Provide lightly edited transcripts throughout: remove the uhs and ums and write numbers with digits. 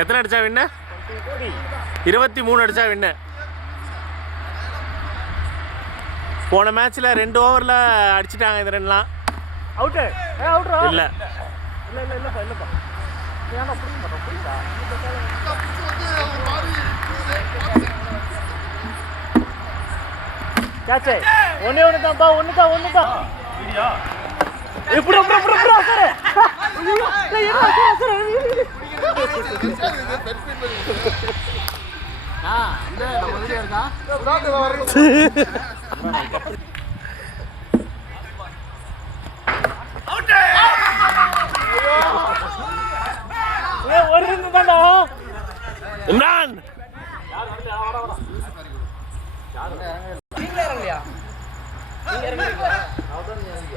எத்தனை அடிச்சா வின்னு? 23 அடிச்சா வின்னு. போன மேட்ச்ல 2 ஓவரில் அடிச்சிட்டாங்க இந்த ரெண்டுலாம். அவுட்டு அவுட்ரா இல்லை இல்லை இல்லை இல்லைப்பா இல்லைப்பா ஏன்னா புரியுமா புரியுதா கேட்சே ஒன்னே ஒன்று தான்ப்பா ஒன்று தான் எப்படி எப்படி எப்படி எப்படி ஒரு ரெண்டு தான்டா இம்ரான்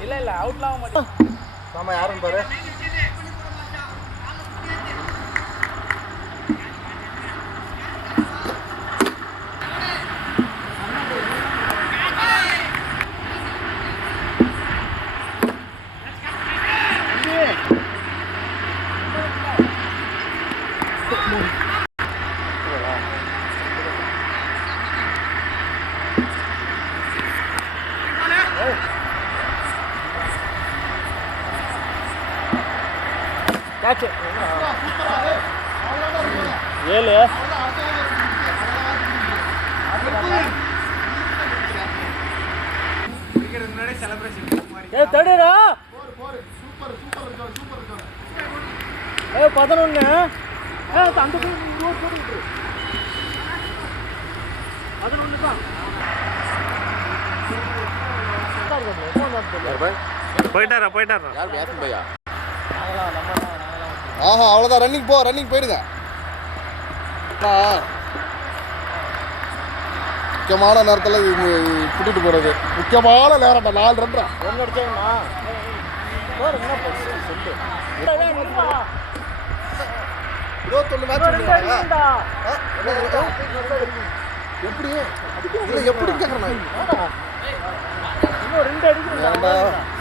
இல்ல இல்ல அவுட்லாம் மாட்டோம் ஆமா யாரும் பாரு கேட்ச் 7 ஏ தடுடா சூப்பர் ஏ 11 ஏ அந்த போய் போடு 11 தான் போயிட்டாரா யார் பையா ஆஹா அவ்வளோதான் ரன்னிங் போயிடுங்க முக்கியமான நேரத்தில் கூட்டிட்டு போகிறது முக்கியமான நேரம் 4 ரன் ஒன்று அடிச்சேங்கண்ணா என்ன சொல்லு 21 மேட்ச் எப்படி கேட்குறேன் இன்னும் 2 அடிக்கணும்